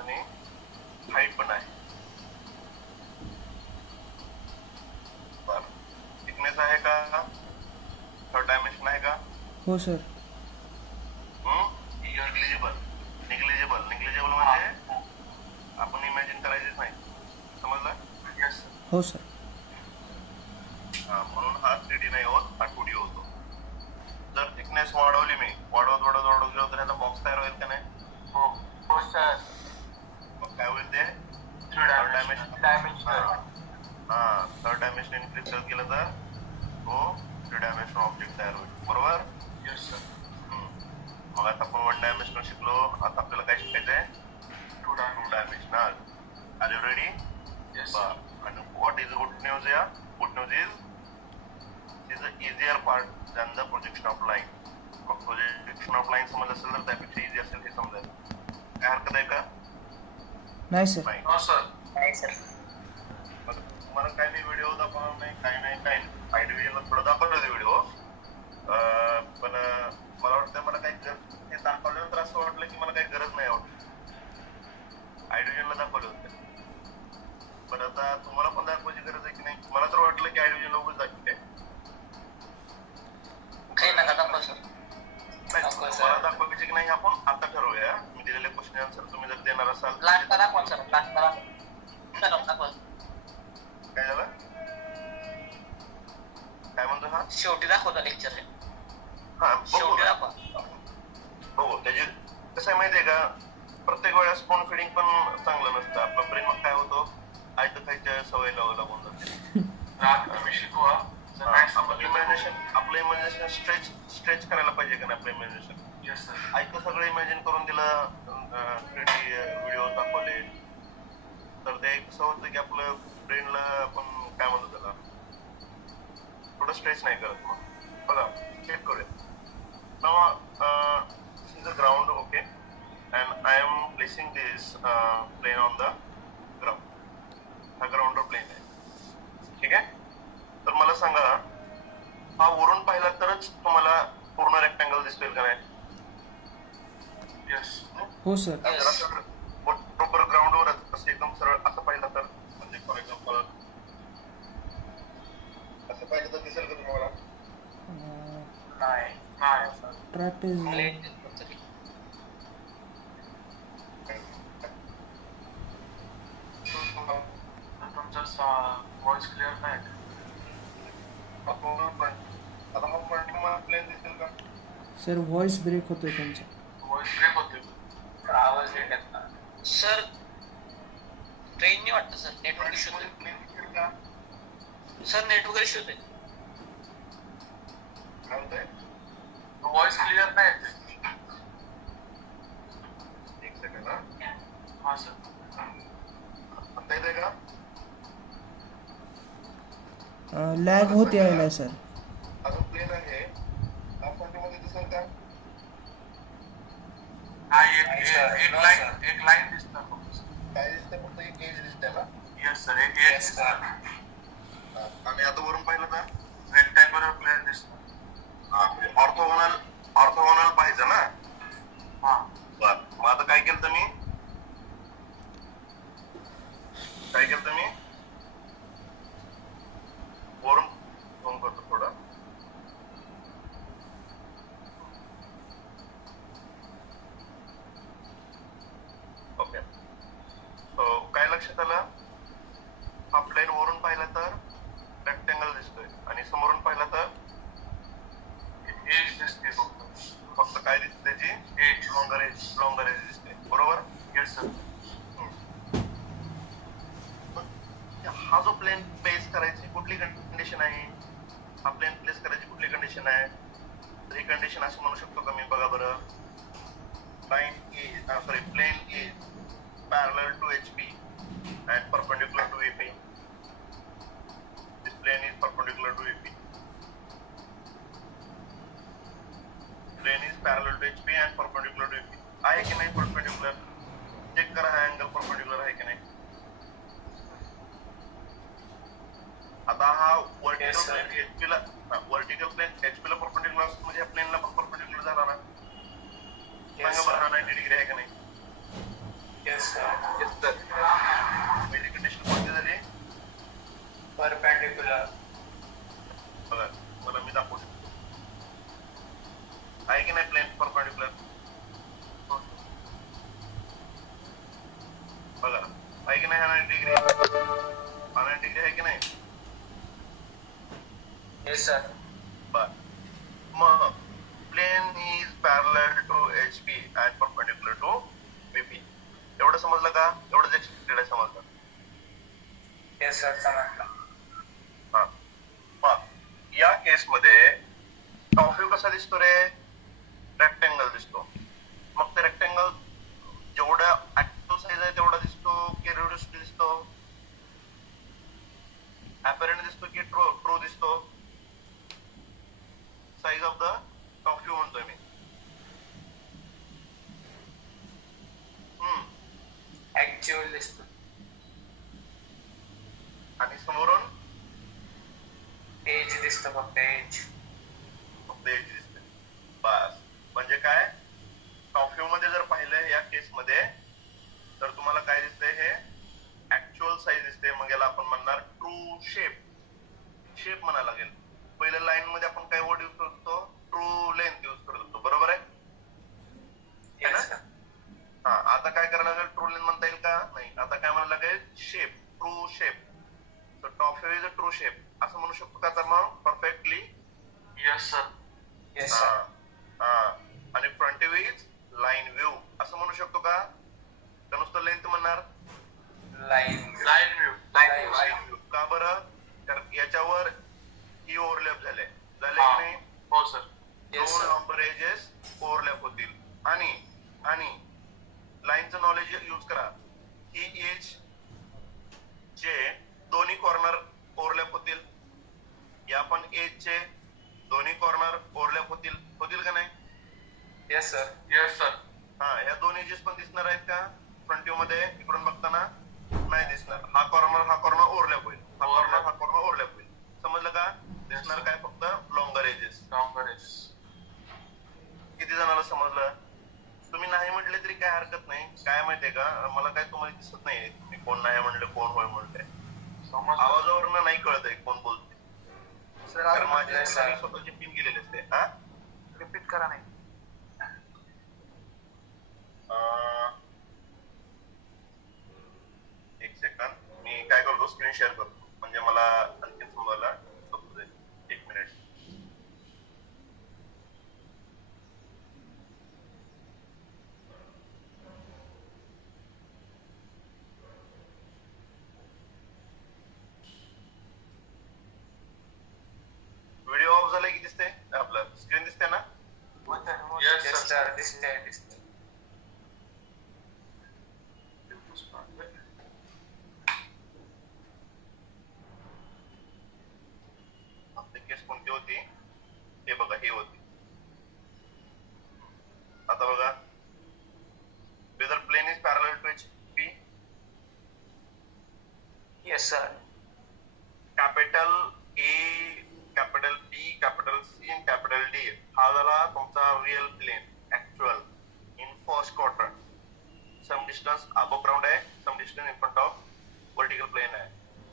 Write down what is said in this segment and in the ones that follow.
आणि हाईट पण आहे. बरं, थिकनेस आहे का? थर्ड डायमेन्शन आहे का? हो सर. निग्लिजिबल म्हणजे आपण इमॅजिन करायचीच नाही. समजलं? हो सर. म्हणून हा 3D नाही होत, हा 2D होतो. जर थिकनेस वाढवली मी वाढवत गेलो तर याचा बॉक्स तयार होईल का नाही? हो सर. मग काय होईल ते? Third dimension. Third dimension increase करत गेलं तर तो 3 डायमेन्शनल ऑब्जेक्ट तयार होईल. बरोबर? Yes sir. मग आता आपण 1 डायमेन्शनल शिकलो. आता आपल्याला काय शिकायचंय? 2 dimensional. Are you ready? Yes. आणि what is good news? Good news is easier part than the projection of line. मग प्रोजेक्शन ऑफ लाईन समजलं असेल तर त्यापेक्षा इझी असेल हे समजेल. काय हरकत आहे का? नाही सर. हो सर. नाही सर. तुम्हाला काय नाही व्हिडिओ दाखवणार नाही, काही नाही. आयडिव्हिजनला थोडं दाखवलं व्हिडिओ, पण मला वाटतं मला काही हे दाखवल्यानंतर असं वाटलं की मला काही गरज नाही आवडत. आयडिव्हिजनला दाखवलं होतं, पण आता तुम्हाला पण दाखवायची गरज आहे की नाही? मला तर वाटलं की आयडिव्हिजनला उगाच दाखवते. मला दाखवायची की नाही आपण आता ठरवूया. मी दिलेले क्वेश्चन आन्सर तुम्ही जर देणार असाल. काय झालं? काय म्हणतो? हा शेवटी दाखवता लेक्चर. शेवटी दाखवा. हो, त्याची कसं आहे माहितीये का, प्रत्येक वेळेस स्पून फिडिंग पण चांगलं नसतं. आपला ब्रेन मग काय होतो, आयतं खायच्या सवय लागून जाते. तुम्ही शिकवा. आपलं इमॅजिनेशन स्ट्रेच करायला पाहिजे का नाही? आपलं इमॅजिनेशन आयतं सगळं इमॅजिन करून दिलं, 3D व्हिडिओ दाखवले तर ते कसं होतं की आपलं ब्रेनला आपण काय म्हणतो त्याला थोडं स्ट्रेच नाही करत. मग बघा, चेक करूया. Now this is a ground. Okay, and I am placing this plane on the ground. हा ग्राउंडवर प्लेन आहे, ठीक आहे? तर मला सांगा, हा वरून पाहिला तरच तुम्हाला पूर्ण रेक्टँगल दिसेल का नाही? येस. हो सर. बरोबर ग्राउंडवरच असं एकदम सरळ असं पाहिलं तर, म्हणजे फॉर एक्झाम्पल असं पाहिलं तर दिसेल का तुम्हाला? नाही. ट्रॅपेझ. तुमचा व्हॉइस क्लिअर नाही. आता मग मला प्लेन दिसेल का? सर व्हॉइस ब्रेक होतोय तुमचा. व्हॉइस ब्रेक होतोय. आवाज येत नाही सर. ट्रेनने वाटतं सर. नेटवर्क इश्यू होतोय सर. नेटवर्क इश्यू होतोय. काय होतंय? व्हॉइस क्लिअर नाही येते. एक सेकंड. हा सर. आता येतंय का? लॅग होते यायला सर. अजून प्लेन आहे, मध्ये दिसेल का? हा, एक लाईन दिसणार. काय दिसतंय? फक्त एक एज दिसतंय ना? Yes sir. एक एज दिसणार. आणि आता वरून पाहिलं तर रेक्टँग्युलर प्लेन दिसणार. ऑर्थोगोनल पाहिजे ना? हा. बर, मग आता काय केलं मी? वरून फोन करतो थोडं. ओके, सो काय लक्षात आलं? हा प्लेन वरून पाहिला तर रेक्टँगल दिसतोय आणि समोरून पाहिला तर एज दिसते. फक्त काय दिसते? त्याची एज, लॉंगर एज दिसते. बरोबर? Yes sir. हा जो प्लेन प्लेस करायची कुठली कंडिशन आहे? हा प्लेन प्लेस करायची कुठली कंडिशन आहे? तर ही कंडिशन असं म्हणू शकतो का मी? बघा बरं, plane is parallel to HP and perpendicular to AP. This plane is perpendicular to AP. Plane is parallel to HP and perpendicular to AP. आहे की नाही perpendicular? चेक करा, हा अँगल perpendicular आहे की नाही? आता हा वर्टिकल प्लेन HP ला परपेंडिक्युलर असतो म्हणजे या प्लेनला पण परपेंडिक्युलर झाला ना? सांगा बरं, हा 90 डिग्री आहे का नाही? Yes sir. Yes sir. पहिली कंडिशन कोणती झाली? परपेंडिक्युलर. बघा मला मी दाखवू शकतो आहे की नाही प्लेन परपेंडिक्युलर. बघा आहे की नाही 180 डिग्री. 180 डिग्री आहे की नाही? Yes sir. बर मग plane is parallel to HP and perpendicular to VP. एवढं समजलं का? एवढंच एक्सपेक्टेड आहे समजलं? येस सर समजलं. हा मग या केसमध्ये टॉप व्ह्यू कसा दिसतो रे? रेक्टेंगल दिसतो. मग ते रेक्टेंगल जेवढा ऍक्टिव्ह साईज आहे तेवढा दिसतो की रिड्यूस्ड दिसतो? अपॅरंट दिसतो की ट्रू दिसतो? Size of the top view म्हणतोय मी. ऍक्च्युअल दिसतो. आणि समोरून एज दिसतं फक्त एज. फक्त एज दिसते. बस म्हणजे काय? टॉप व्ह्यू मध्ये जर पाहिलं या केसमध्ये तर तुम्हाला काय दिसतंय? हे ऍक्च्युअल साईज दिसते. मग याला आपण म्हणणार ट्रू शेप. शेप म्हणायला लागेल. पहिल्या लाईन मध्ये आपण काय वर्ड युज करतो? ट्रू लेंथ युज करतो. बरोबर आहे ना? हा आता काय करायला लागेल? ट्रू लेंथ म्हणता येईल का? नाही. आता काय म्हणायला लागेल? शेप. True shape. तर top view is a true shape असं म्हणू शकतो का? तर मग perfectly yes sir. Yes sir. हा आणि front view is line view असं म्हणू शकतो का? तर नुसतं लेंथ म्हणणार? Line view. Line view. का बरं? कारण याच्यावर ही ओव्हरलॅप झाले की नाही? हो सर. दोन लॉंगर एजेस ओव्हरलॅप होतील. आणि लाईनचं नॉलेज यूज करा. ही एज चे दोन्ही कॉर्नर ओव्हरलॅप होतील. या पण एजचे दोन्ही कॉर्नर ओव्हरलॅप होतील का नाही? Yes sir. Yes sir. हा ह्या दोन एजेस पण दिसणार आहेत का फ्रंट व्ह्यू मध्ये? इकडून बघताना नाही दिसणार. हा कॉर्नर ओव्हरलॅप होईल. हा कॉर्नर ओव्हरलॅप होईल. समजलं का? दिसणार काय? फक्त लॉंगर एजेस. किती जणांना समजलं? तुम्ही नाही म्हटले तरी काय हरकत नाही. काय माहितीये का? मला काय तुम्हाला दिसत नाही तुम्ही कोण नाही म्हणले कोण होय म्हणले. आवाजावरनं नाही कळत आहे कोण बोलते. कारण माझ्या स्वतःची पिन केलेली असते. हा रिपीट करा. नाही एक सेकंद मी काय करतो स्क्रीन शेअर करतो म्हणजे मला आणखी समजायला सोपं जाईल. एक मिनिट. व्हिडिओ ऑफ झालाय की दिसते? आपलं स्क्रीन दिसते ना? Yes sir. दिसते. आपली केस कोणती होती? हे बघा ही होती. आता बघा whether plane is parallel to HP. Yes sir. Capital A, capital B, capital C आणि कॅपिटल D हा झाला तुमचा real plane actual in first quadrant. Some distance above ground आहे, some distance in front of vertical plane आहे.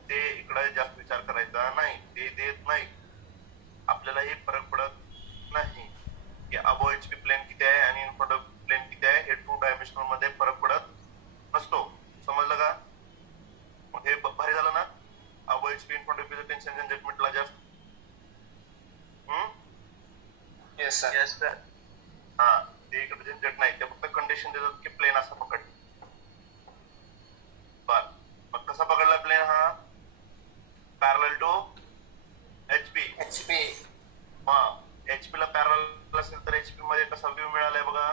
ते इकडे जास्त विचार करायचा नाही. ते देत नाही आपल्याला. हे फरक पडत नाही की अबव HP प्लेन किती आहे आणि इन फ्रंट ऑफ प्लेन किती आहे. हे 2 डायमेन्शनल मध्ये फरक पडत नसतो. समजलं का? मग हे भारी झालं ना? Above HP in front of tension आणि जजमेंटला जास्त. Yes sir. Yes sir. हा ते इकडे झंझट नाही. ते फक्त कंडिशन देतात की प्लेन असा पकड. बर मग कसा पकडला प्लेन हा? Parallel to HP. हा HP ला पॅरलल असेल तर HP मध्ये कसा व्ह्यू मिळालाय बघा?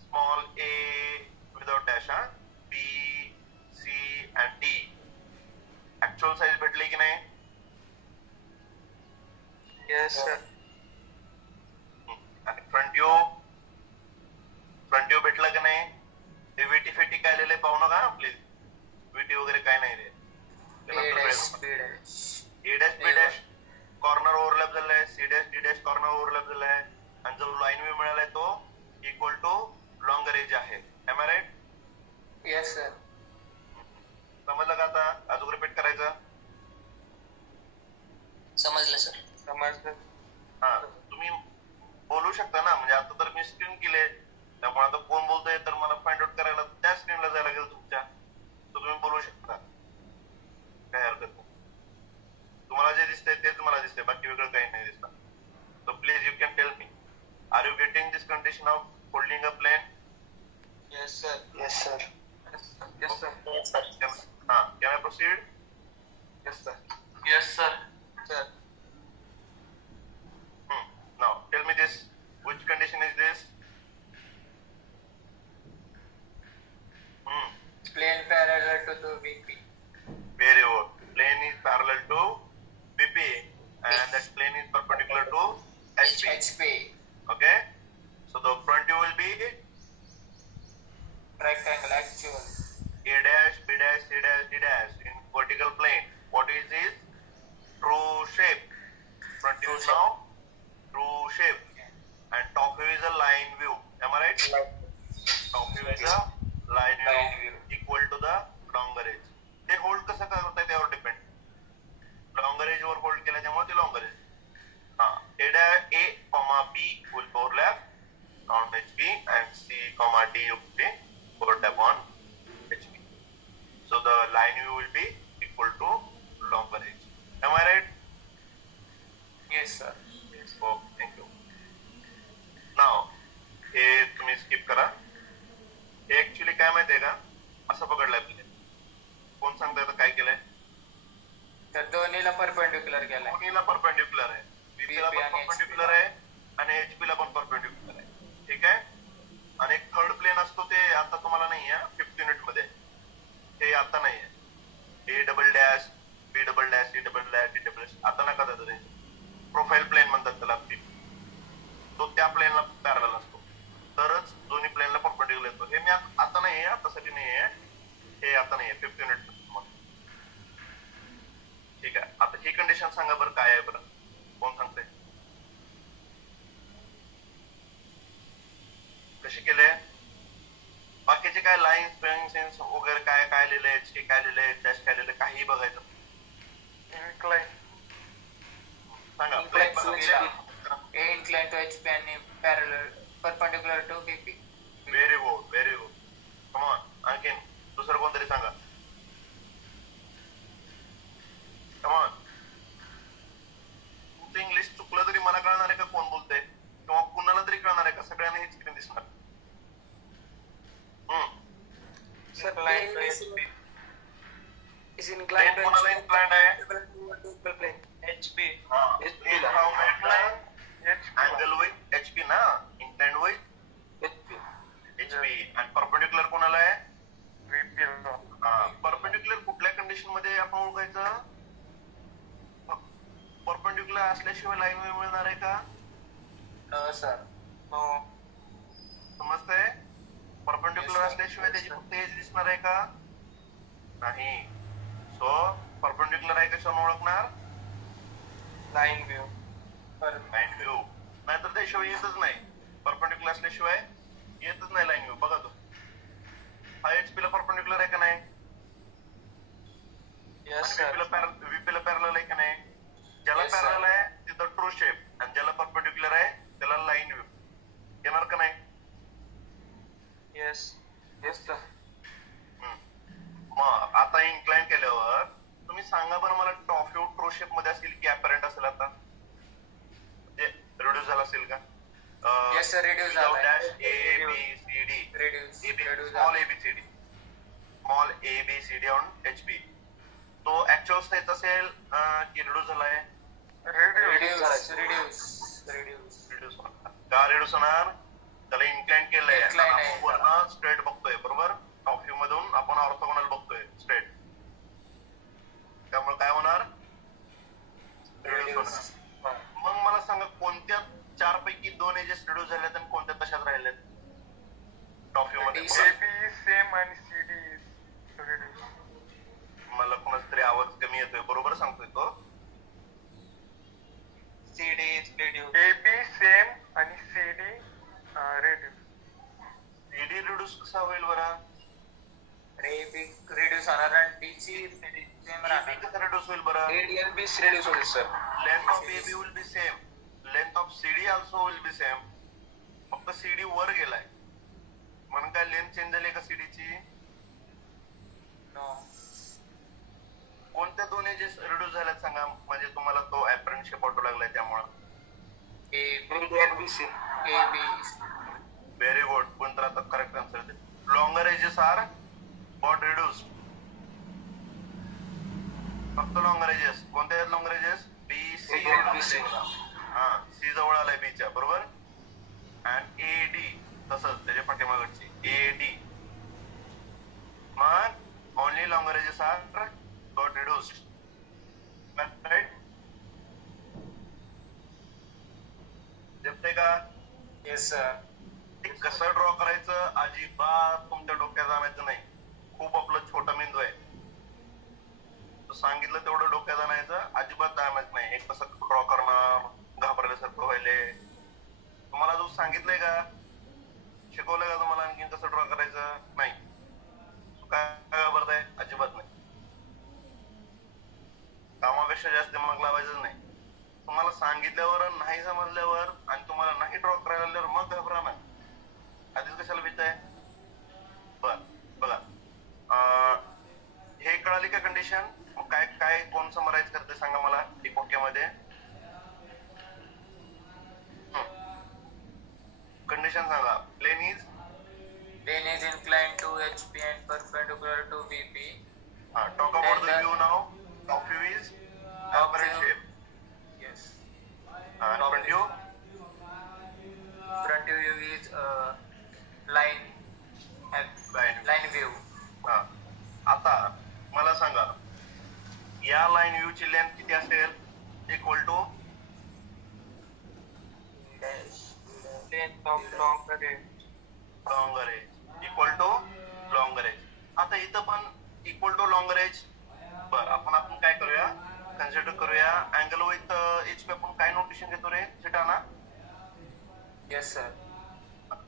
Small a without dash. हा B, C and D. Actual size भेटली की नाही? Yes sir. आणि फ्रंट व्ह्यू भेटला की नाही? हे विटी फेटी काय लिहिलंय पाहू नका प्लीज. विटी वगैरे काय नाही रे. A dash B dash corner overlap झालाय. C dash D dash corner overlap झालाय. आणि जो लाईन व्ह्यू मिळालाय तो इक्वल टू लॉंगर एज आहे. Am I right? येस समजलं. हा तुम्ही बोलू शकता ना, म्हणजे आता तर मी स्क्रीन केले, त्यामुळे आता कोण बोलतोय तर मला फाइंड आउट करायला त्या स्क्रीनला जायला लागेल तुमच्या, तर तुम्ही बोलू शकता, काय हरकत नाही. तुम्हाला जे दिसतंय तेच मला दिसतंय, बाकी वेगळं काही नाही दिसत. So please you can tell me, are you getting this condition of holding a plane? Yes, sir. Yes, sir. Yes, sir. Yes, sir. Can I proceed? Yes, sir. Yes, sir. Sir. Now tell me this, which condition is this? Plane parallel to the VP. Very good. Plane is parallel to VP and that plane is perpendicular to HP. HP. Okay, so the front view will be Rectangle actual. A dash, B dash, C dash, D dash in vertical plane. What is this? True shape. Front view is now true shape and top view is a line view. Am I right? Top view is a line view equal to the longer edge. ते hold कसं करताय त्यावर depend. Longer edge वर hold केलं त्यामुळे ते longer edge. A, B will overlap on HP and C, D will be overlap on HP. So the line view will be equal to longer edge. Am I right? Yes, sir. Yes. Oh, thank you. Now, हे तुम्ही skip करा. हे actually काय माहितीये का, असं पकडलंय आपल्याला. कोण सांगताय आता काय केलंय? तर दोन्हीला परपेंडिक्युलर केलाय. दोन्हीला परपेंडिक्युलर आहे, बीपीला पण परपेंडिक्युलर आहे आणि एचपीला पण परपेंडिक्युलर आहे. ठीक आहे. आणि एक थर्ड प्लेन असतो, ते आता तुम्हाला नाही आहे 5th युनिट मध्ये, हे आता नाही आहे. A double dash, B double dash, C double dash, D double dash आता नका जातं. ते प्रोफाईल प्लेन म्हणतात त्याला. तो त्या प्लेनला पॅरलल असतो, तरच दोन्ही प्लेनला परपेंडिक्युलर येतो. हे मी आता नाही आहे, आतासाठी नाही आहे, हे आता नाही आहे 5th युनिट. ठीक आहे. आता ही कंडिशन सांगा बरं काय आहे, बरं कोण सांगते? कशी केले? बाकीचे काय लाईन स्प्रिंग सेन्स वगैरे काय काय लिहिलंय, एचटी काय लिहिलंय, डॅश काय लिहिलंय, काही बघायचं. सांगा. Inclined to HP and parallel perpendicular to VP. Very good, very good. Come on. आणखीन दुसरं कोणतरी सांगा. Come on. तुमचं इंग्लिश चुकलं तरी मला कळणार आहे का कोण बोलतंय, किंवा कुणाला तरी कळणार आहे का? सगळ्यांना हेच स्क्रीन दिसणार. Sir, plane is inclined to कोणाला इन्क्लाइंड आहे? plane. HP. Angle with HP ना, इन्क्लाइंड विथ एचपी. आणि परपेंडिक्युलर कोणाला आहे? परपेंडिक्युलर कुठल्या कंडिशन मध्ये आपण ओळखायचं? परपेंडिक्युलर असल्याशिवाय लाईन मिळणार आहे का? सर समजतंय? परपेंडिक्युलर असल्याशिवाय त्याची फक्त एज दिसणार आहे का? नाही. सो परपेंडिक्युलर आहे कशाने ओळखणार? Line view. Line view. नाहीतर त्याशिवाय येतच नाही. परपेंडिक्युलर असल्याशिवाय येतच नाही लाईन व्ह्यू. बघा तो हा एचपी ला परपेंडिक्युलर आहे का नाही? व्हीपी ला पॅरलल आहे का नाही? ज्याला पॅरलल आहे तिथं ट्रू शेप, आणि ज्याला परपेंडिक्युलर आहे त्याला लाईन व्ह्यू येणार का नाही? येस. Yes sir. मग आता इन्क्लाइन केल्यावर तुम्ही सांगा बरं मला, टॉप व्ह्यू ट्रू शेप मध्ये असेल की अपॅरंट असेल? आता म्हणजे रिड्यूस झाला असेल का? येस सर, रिड्यूस झाला. Dash A B C D, small A B C D on HP. तो ऍक्च्युअल स्टेट असेल की रिड्यूस झालाय? रिड्यूस. का रिड्यूस होणार? त्याला इन्क्लाइन केलंय, वरनं स्ट्रेट बघतोय, बरोबर? टॉप व्ह्यू मधून आपण ऑर्थोगोनल बघतोय स्ट्रेट, त्यामुळे काय होणार? रिड्यूस होणार. मग मला सांगा कोणत्या 4 पैकी 2 एजेस रिड्यूस झाल्यात आणि कोणत्या तशाच राहिल्यात टॉप व्ह्यू मध्ये? सेम आणि सीडी रिड्यूस. मला कोणाचा तरी आवाज कमी येतोय, बरोबर सांगतोय तो? CD reduce. एबी सेम आणि सीडी रिड्यूस. सीडी रिड्यूस कसा होईल बरं? रिड्यूस होणार आणि डीची सेम राहणार. कसा रिड्यूस होईल बरं? AD and BC reduce होईल sir. Length of AB will be same, length of CD also will be same. फक्त CD वर गेलाय म्हणून काय लेंथ चेंज झाली का CD ची? No. कोणत्या दोन एजेस रिड्यूस झाल्यात सांगा, म्हणजे तुम्हाला तो ऍपरंट शेप वाटू लागलाय त्यामुळे. AD and BC. AB. Very good. कोणतं आता करेक्ट आन्सर दे. Longer edges are got reduce. फक्त लॉंगर एजेस. कोणते आहेत लॉंगर एजेस? B C. हा, सी जवळ आलाय बीच्या, बरोबर. अँड AD तसंच त्याच्या पाठीमागची AD. मग only longer edges are got reduced, right? जमतंय का? Yes sir. ते कसं ड्रॉ करायचं अजिबात तुमच्या डोक्यात आणायचं नाही. खूप आपलं छोटा मेंदू आहे, तो सांगितलं तेवढं डोक्यात आणायचं, अजिबात आणायचं नाही. एक कसं ड्रॉ करणार, घाबरल्यासारखं व्हायले. तुम्हाला जो सांगितलंय का, शिकवलंय का तुम्हाला आणखीन कसं ड्रॉ करायचं? नाही. काय घाबरताय? अजिबात नाही. कामापेक्षा जास्त दिमाग लावायचं नाही. तुम्हाला सांगितल्यावर नाही समजल्यावर आणि तुम्हाला नाही ड्रॉ करायला आल्यावर मग घाबरा ना. आधीच कशाला भीताय? बर बघा, हे कळाली का कंडिशन? काय काय कोण समराईज करते सांगा मला एक वाक्यामध्ये. कंडिशन सांगा. Plane is inclined to HP and perpendicular to VP. Talk about the view नाव. Top view is apparent shape. Yes. Front view Front view is line view. हा. आता मला सांगा, या लाईन व्ह्यू ची लेंथ किती असेल? Equal to Length of longer edge. Longer edge equal to longer edge. आता इथं पण इक्वल टू लॉंगर एज. बर, आपण काय करूया, कन्सिडर करूया अँगल विथ एच पे. आपण काय नोटेशन घेतो रे? थिटा ना? Yes sir.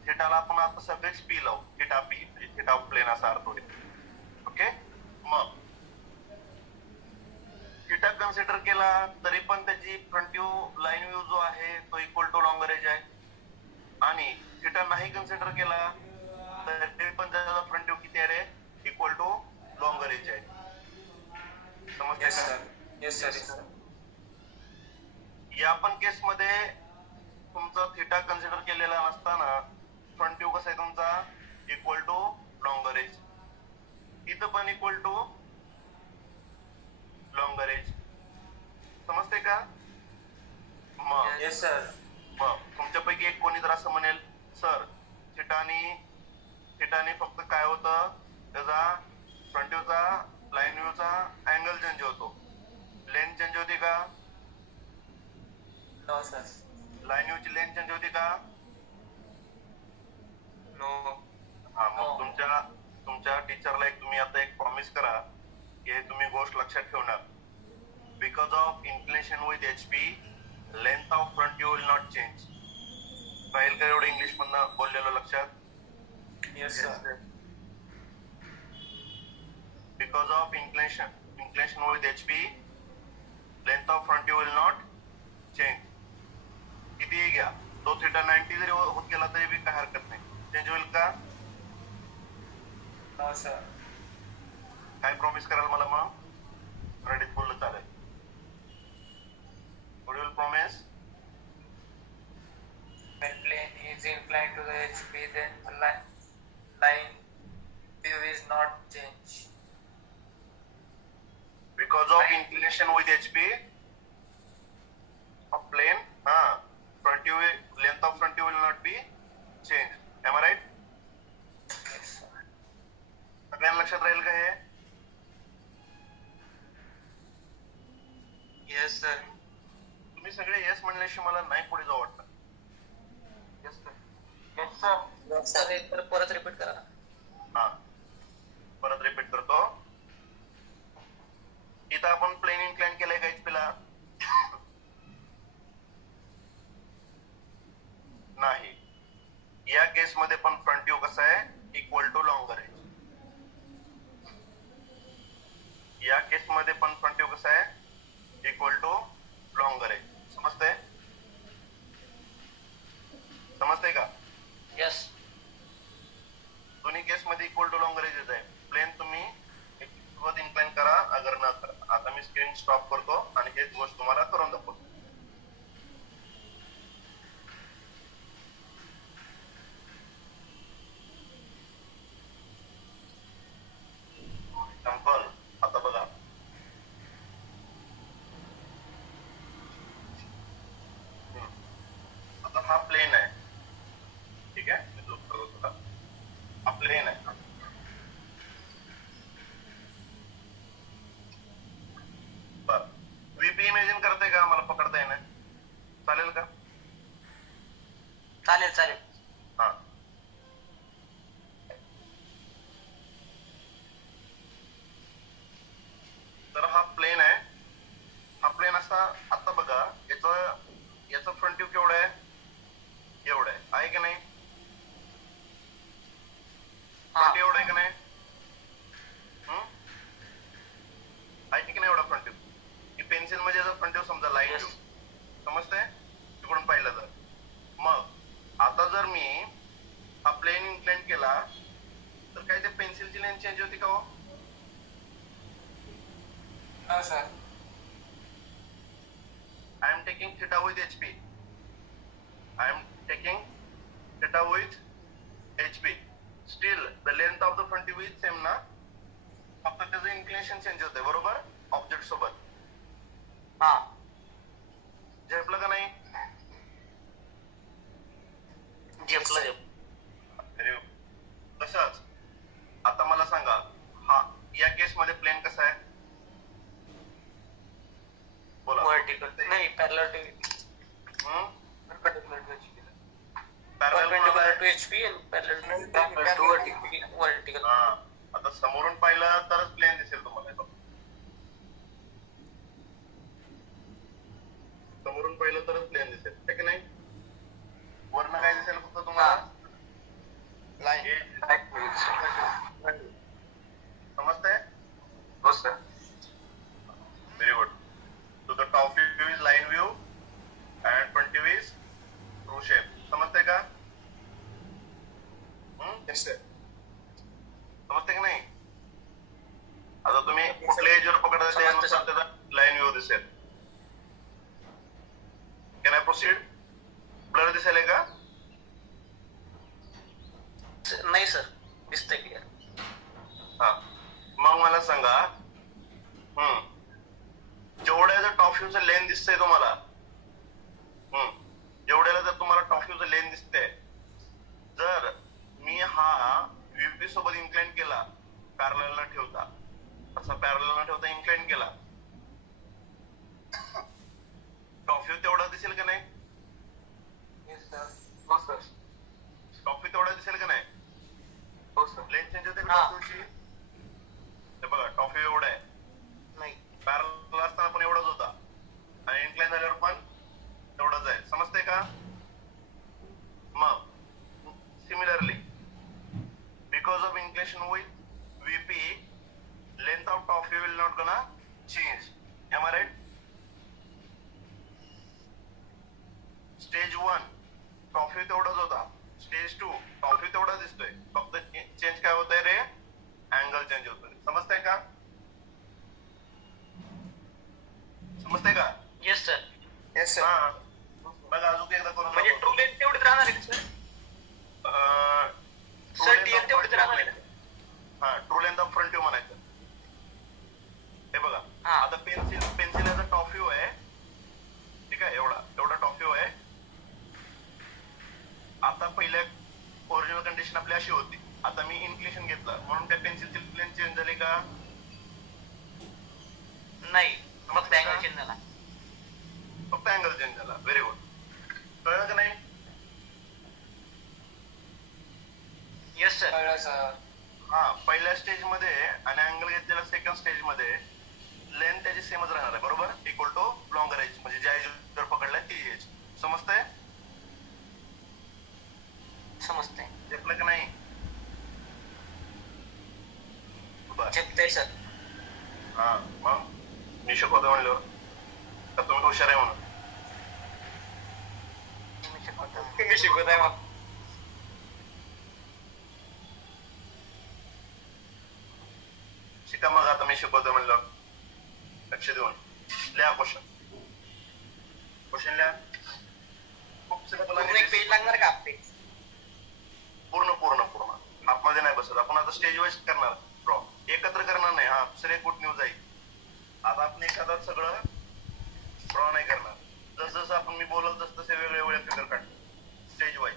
थिटाला आपण आता सब्जेक्ट पी लावू. थिटा पी म्हणजे थिटा ऑफ प्लेन असा अर्थ होईल. ओके. मग थिटा कन्सिडर केला तरी पण त्याची फ्रंट व्ह्यू लाईन व्ह्यू जो आहे तो इक्वल टू लॉंगर एज आहे. आणि थिटा नाही कन्सिडर केला तर ते पण त्याचा फ्रंट व्ह्यू किती आहे रे? इक्वल टू लॉंगर एज आहे. समजतंय Yes का? sir. Yes sir. या पण केस मध्ये तुमचा थिटा कन्सिडर केलेला नसताना फ्रंट व्ह्यू कसा आहे तुमचा? Equal to longer edge. इथं पण इक्वल टू लॉंगर एज. समजते का? मग Yes sir. मग तुमच्यापैकी एक कोणी जर असं म्हणेल, सर थिटाने फक्त काय होतं, त्याचा फ्रंट व्ह्यूचा लाईन व्ह्यूचा अँगल चेंज होतो, लेंथ चेंज होती का? No sir. लाईन व्ह्यूची लेंथ चेंज होती का? No. हा. मग हो. तुमच्या टीचरला तुम्ही आता एक प्रॉमिस करा की हे तुम्ही गोष्ट लक्षात ठेवणार. Because of inclination with HP, length of front view will not change. राहील का एवढं इंग्लिश मधनं बोललेलं लक्षात? Yes sir. Because of inclination with HP, length of front view will not change. कितीही घ्या, तो थिटा 90 जरी होत गेला तरी बी काय हरकत नाही. चेंज होईल का? No sir. काय प्रॉमिस कराल मला मग? मराठीत बोललं चालेल. What you will promise? When plane is inclined to the HP, then the line view is not changed. Because of inclination with HP of plane, front view, length of front view will not be changed. Am I right? Yes sir. सगळ्यांना लक्षात राहील का हे? Yes sir. तुम्ही सगळे yes म्हणल्याशिवाय मला नाही पुढे जाऊ वाटतं. Yes sir. Yes sir. Sir एक परत रिपीट करा. हा, परत रिपीट करतो. इथं आपण प्लेन इन्क्लाइन केलंय का HP ला? नाही. या केस मध्ये पण फ्रंट व्ह्यू कसा आहे? Equal to longer edge. या केस मध्ये पण फ्रंट व्ह्यू कसा आहे? रेकॉर्डिंग स्टॉप करतो आणि हेच गोष्ट तुम्हाला करून दाखवतो. एक्झाम्पल आता बघा, आता हा प्लेन आहे, ठीक आहे, मी झूम करतो तुला. हा प्लेन आहे. बर, व्हीपी इमॅजिन करताय का? मला पकडता येणार चालेल का? चालेल चालेल. हा, तर हा प्लेन आहे. हा प्लेन असा, आता बघा याचा फ्रंट व्ह्यू केवढा आहे? एवढा आहे की नाही? फ्रंट एवढा आहे की नाही? आहे की नाही एवढा फ्रंट व्ह्यू? ही पेन्सिल मध्ये जर फ्रंट व्ह्यू समजा लाईन व्ह्यू समजते तिकडून पाहिलं तर. मग आता जर मी हा प्लेन इन्क्लाइन केला तर काय ते पेन्सिलची लेंथ चेंज होती का हो? Sir. I am taking theta with HP. I am taking theta with HP. Still, the length of the front view is same ना? फक्त त्याचं इन्क्लिनेशन चेंज होतंय, बरोबर? ऑब्जेक्ट सोबत. हा. झेपलं का नाही? झेपलं. तसंच आता मला सांगा, हा या केस मध्ये प्लेन कसा आहे? बोला. व्हर्टिकल नाही, parallel to parallel to HP आणि पॅरलल टू व्हर्टिकल. हा, आता समोरून पाहिलं तरच प्लेन दिसेल तुम्हाला. समोरून पाहिलं तरच प्लेन दिसेल, आहे की नाही? वरनं काय दिसेल फक्त तुम्हाला? समजतंय? हो sir. Very good. So the top view is line view and front view is true shape. समजतंय का? Yes sir. समजतंय की नाही? आता तुम्ही कुठल्या एजवर पकडता त्यानुसार त्याचा लाईन व्ह्यू दिसेल. Can I proceed? ब्लर दिसेल का? नाही सर, दिसतंय क्लिअर. हा, मग मला सांगा, जेवढ्या टॉप व्ह्यूचं लेन दिसतंय तुम्हाला, जेवढ्याला जर तुम्हाला टॉप व्ह्यूचं लेन दिसतंय, जर मी हा व्हीपी सोबत इन्क्लाइन केला, पॅरलल न ठेवता, असा पॅरलल न ठेवता इन्क्लाइन केला, टॉप व्ह्यू तेवढा दिसेल का नाही? हो सर. टॉप व्ह्यू तेवढा दिसेल का नाही? हो सर. लेन चेंज होते टॉप व्ह्यूची. ते बघा, टॉप व्ह्यू एवढा आहे, नाही. पॅरलल असताना पण एवढाच होता आणि इन्क्लाइन झाल्यावर पण एवढाच आहे. समजतंय का? मग similarly, because of inclination with VP, length of top view will not gonna change. Am I right? Stage 1 top view तेवढाच होता, स्टेज 2 टॉप व्ह्यू तेवढा दिसतोय, फक्त चेंज काय होतंय रे? अँगल चेंज होतोय. समजतंय का? समजतंय का? Yes sir. Yes sir. हा, बघा अजून एकदा करून म्हणजे ट्रू लेंथ तेवढीच राहणार आहे सर? सर टीएल तेवढीच राहणार आहे? हा, true length of front view म्हणायचं. हे बघा, हा. आता पेन्सिल याचा टॉप व्ह्यू आहे, ठीक आहे, एवढा टॉप व्ह्यू आहे. आता पहिल्या ओरिजिनल कंडिशन आपली अशी होती, आता मी इन्क्लिनेशन घेतलं म्हणून त्या पेन्सिलची प्लेन चेंज झाली का? नाही, फक्त अँगल चेंज झाला. फक्त अँगल चेंज झाला. Very good. कळलं का नाही? Yes sir. हा, पहिल्या स्टेज मध्ये आणि अँगल घेतलेल्या सेकंड स्टेज मध्ये लेंथ त्याची सेमच राहणार आहे, बरोबर? इक्वल टू लॉंगर एज, म्हणजे ज्या एज जर पकडलाय ती एज. समजतंय? समजतंय. झेपलं का नाही? बर. झेपतंय सर. हा, मग मी शिकवतो म्हणलो तर तुम्ही हुशार आहे म्हणून. मी शिकवत आहे मग. शिका मग, आता मी शिकवतो म्हणलं. लक्ष देऊन लिहा क्वेश्चन लिहा. खूप सिंपल पूर्ण एक पेज लागणार का आपले? पूर्ण पूर्ण पूर्ण हाफमध्ये नाही बसत. आपण आता स्टेज वाईज करणार ड्रॉ, एकत्र करणार नाही. हा दुसरी एक गुड न्यूज आहे. आता आपण एखादा सगळं ड्रॉ नाही करणार. जसं जसं आपण मी बोलत तसं तसे वेगळे वेगळे फिगर काढतो स्टेज वाईज.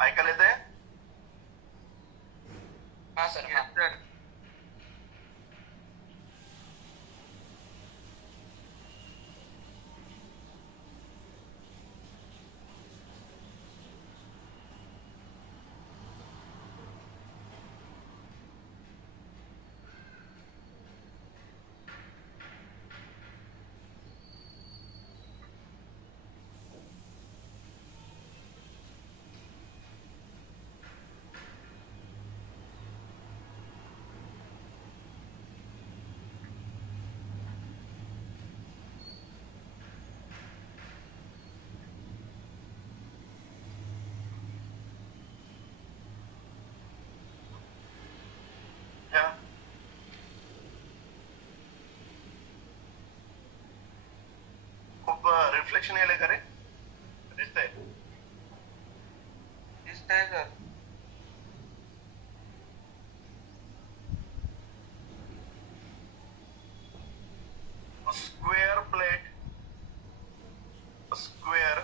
ऐकायला येतंय? हा सर. खूप रिफ्लेक्शन यायला का रे? दिसतंय sir. Square plate square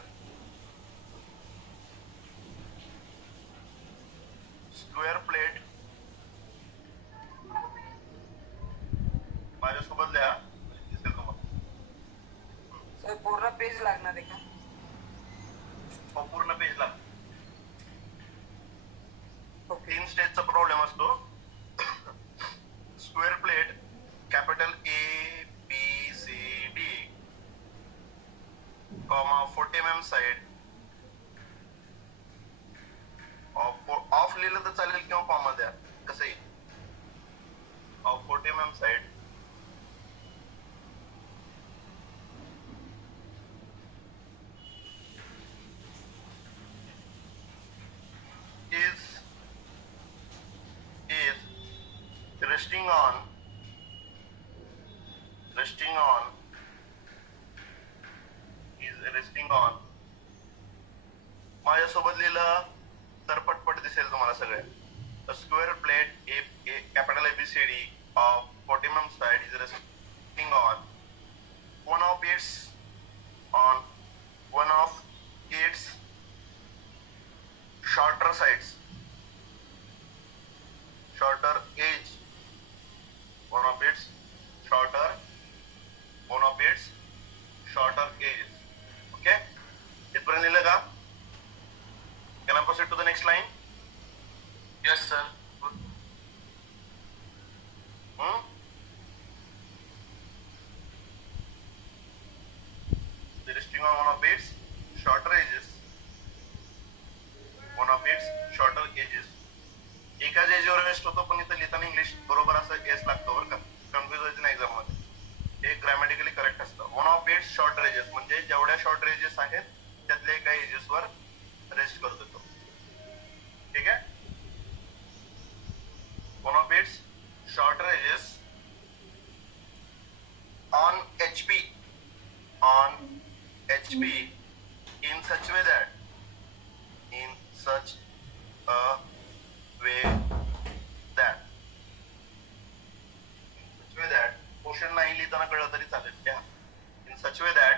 plate माझ्यासोबत लिहा. दिसेल तुम्हाला. सर पूर्ण पेज लागणार आहे का? हो पूर्ण पेजला. 3 स्टेजचा प्रॉब्लेम असतो. Square plate capital ABCD comma 40 mm side of लिहिलं तर चालेल किंवा कॉमा द्या कसंही. Of 40 mm side is resting on माझ्यासोबत लिहिलं तर पटपट दिसेल तुम्हाला सगळे. Square plate capital ABCD of 40 mm side is resting on one of its shorter sides, shorter edge, one of its shorter edges. Okay, इथपर्यंत लिहिलं का? Can I proceed to the next line? Yes sir. Good. Resting on one of its shorter edges. एकाच एजवर rest होतो, पण इथं लिहिताना English बरोबर असं एस लागतो बरं का. कन्फ्युज व्हायचं नाही एक्झाम मध्ये. हे ग्रॅमॅटिकली करेक्ट असतं. One of its shorter edges म्हणजे जेवढ्या शॉर्टर एजेस आहेत त्यातल्या एका एजेसवर रेस्ट करतो तो. ठीक आहे. One of its shorter edges on HP in such a way that question नाही लिहिताना कळलं तरी चालेल. क्या in such a way that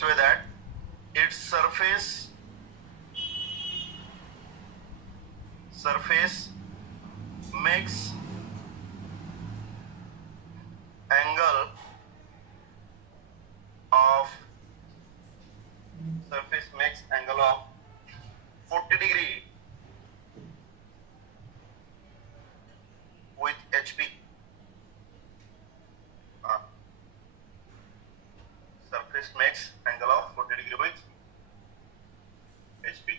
such way that its surface makes angle of 40 degree with HP. Surface makes angle of 40 degree with HP.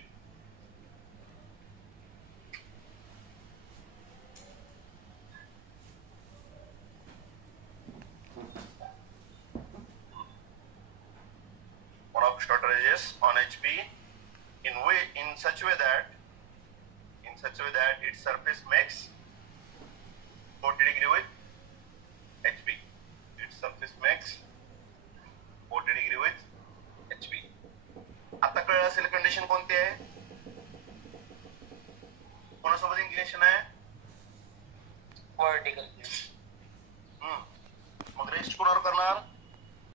One of short edges on HP in such a way that its surface makes 40 degree with HP. Its surface makes 40 degree with HP. आता कळलं असेल condition कोणती आहे, कोणासोबत inclination आहे, vertical. मग rest कोणावर करणार,